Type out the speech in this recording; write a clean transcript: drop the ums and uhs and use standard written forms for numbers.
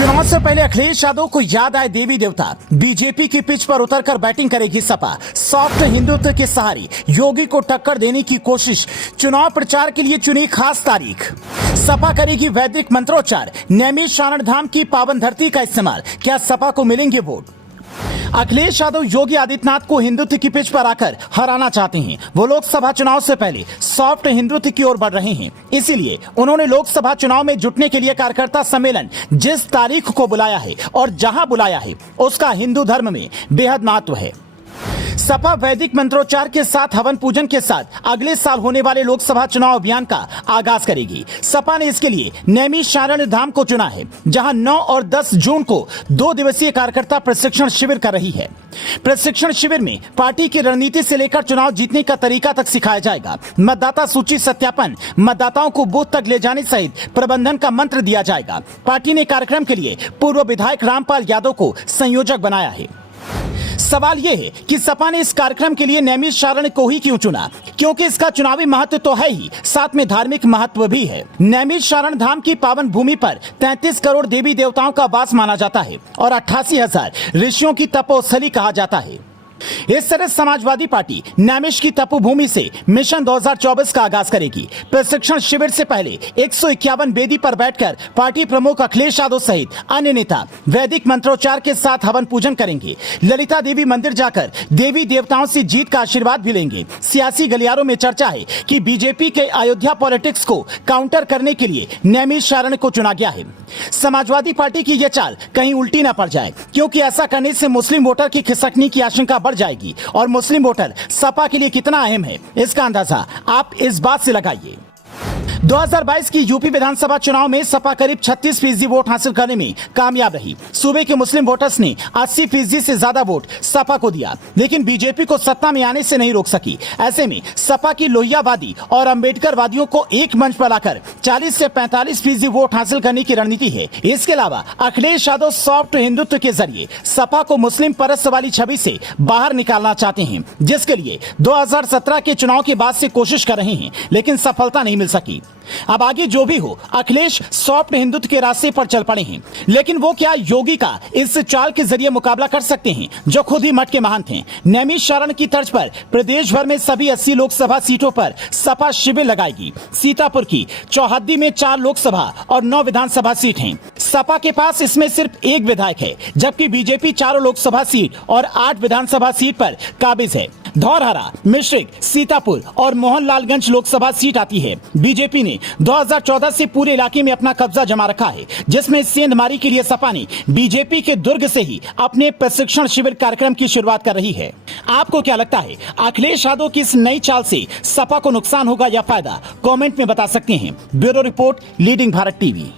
चुनाव से पहले अखिलेश यादव को याद आए देवी देवता। बीजेपी की पिच पर उतरकर बैटिंग करेगी सपा। सॉफ्ट हिंदुत्व के सहारे योगी को टक्कर देने की कोशिश। चुनाव प्रचार के लिए चुनी खास तारीख। सपा करेगी वैदिक मंत्रोच्चार। नैमिषारण्य धाम की पावन धरती का इस्तेमाल। क्या सपा को मिलेंगे वोट? अखिलेश यादव योगी आदित्यनाथ को हिंदुत्व की पिच पर आकर हराना चाहते हैं। वो लोकसभा चुनाव से पहले सॉफ्ट हिंदुत्व की ओर बढ़ रहे हैं। इसीलिए उन्होंने लोकसभा चुनाव में जुटने के लिए कार्यकर्ता सम्मेलन जिस तारीख को बुलाया है और जहां बुलाया है उसका हिंदू धर्म में बेहद महत्व है। सपा वैदिक मंत्रोच्चार के साथ हवन पूजन के साथ अगले साल होने वाले लोकसभा चुनाव अभियान का आगाज करेगी। सपा ने इसके लिए नैमिषारण्य धाम को चुना है, जहां 9 और 10 जून को 2 दिवसीय कार्यकर्ता प्रशिक्षण शिविर कर रही है। प्रशिक्षण शिविर में पार्टी की रणनीति से लेकर चुनाव जीतने का तरीका तक सिखाया जाएगा। मतदाता सूची सत्यापन, मतदाताओं को बूथ तक ले जाने सहित प्रबंधन का मंत्र दिया जाएगा। पार्टी ने कार्यक्रम के लिए पूर्व विधायक रामपाल यादव को संयोजक बनाया है। सवाल यह है कि सपा ने इस कार्यक्रम के लिए नैमिषारण्य को ही क्यों चुना? क्योंकि इसका चुनावी महत्व तो है ही, साथ में धार्मिक महत्व भी है। नैमिषारण्य धाम की पावन भूमि पर 33 करोड़ देवी देवताओं का वास माना जाता है और 88,000 ऋषियों की तपोस्थली कहा जाता है। इस तरह समाजवादी पार्टी नैमिष की तपोभूमि से मिशन 2024 का आगाज करेगी। प्रशिक्षण शिविर से पहले 151 वेदी पर बैठकर पार्टी प्रमुख अखिलेश यादव सहित अन्य नेता वैदिक मंत्रोच्चार के साथ हवन पूजन करेंगे। ललिता देवी मंदिर जाकर देवी देवताओं से जीत का आशीर्वाद भी लेंगे। सियासी गलियारों में चर्चा है कि बीजेपी के अयोध्या पॉलिटिक्स को काउंटर करने के लिए नैमिषारण्य को चुना गया है। समाजवादी पार्टी की यह चाल कहीं उल्टी न पड़ जाए, क्योंकि ऐसा करने से मुस्लिम वोटर की खिसकने की आशंका बढ़ जाएगी और मुस्लिम वोटर सपा के लिए कितना अहम है, इसका अंदाजा आप इस बात से लगाइए। 2022 की यूपी विधानसभा चुनाव में सपा करीब 36% वोट हासिल करने में कामयाब रही। सूबे के मुस्लिम वोटर्स ने 80% से ज्यादा वोट सपा को दिया, लेकिन बीजेपी को सत्ता में आने से नहीं रोक सकी। ऐसे में सपा की लोहियावादी और अम्बेडकरवादियों को एक मंच पर लाकर 40 से 45% वोट हासिल करने की रणनीति है। इसके अलावा अखिलेश यादव सॉफ्ट हिंदुत्व के जरिए सपा को मुस्लिम परस्त वाली छवि से बाहर निकालना चाहते हैं, जिसके लिए 2017 के चुनाव के बाद से कोशिश कर रहे हैं, लेकिन सफलता नहीं मिल सकी। अब आगे जो भी हो, अखिलेश सॉफ्ट हिंदुत्व के रास्ते पर चल पड़े हैं, लेकिन वो क्या योगी का इस चाल के जरिए मुकाबला कर सकते हैं, जो खुद ही मठ के महंत हैं? नैमिषारण्य की तर्ज पर प्रदेश भर में सभी 80 लोकसभा सीटों पर सपा शिविर लगाएगी। सीतापुर की चौहद्दी में 4 लोकसभा और 9 विधानसभा सीट हैं। सपा के पास इसमें सिर्फ 1 विधायक है, जबकि बीजेपी 4 लोकसभा सीट और 8 विधानसभा सीट पर काबिज है। धौरहरा, मिश्रिक, सीतापुर और मोहनलालगंज लोकसभा सीट आती है। बीजेपी ने 2014 से पूरे इलाके में अपना कब्जा जमा रखा है, जिसमें सेंधमारी के लिए सपा ने बीजेपी के दुर्ग से ही अपने प्रशिक्षण शिविर कार्यक्रम की शुरुआत कर रही है। आपको क्या लगता है, अखिलेश यादव की इस नई चाल से सपा को नुकसान होगा या फायदा? कमेंट में बता सकते हैं। Bureau report, leading Bharat TV.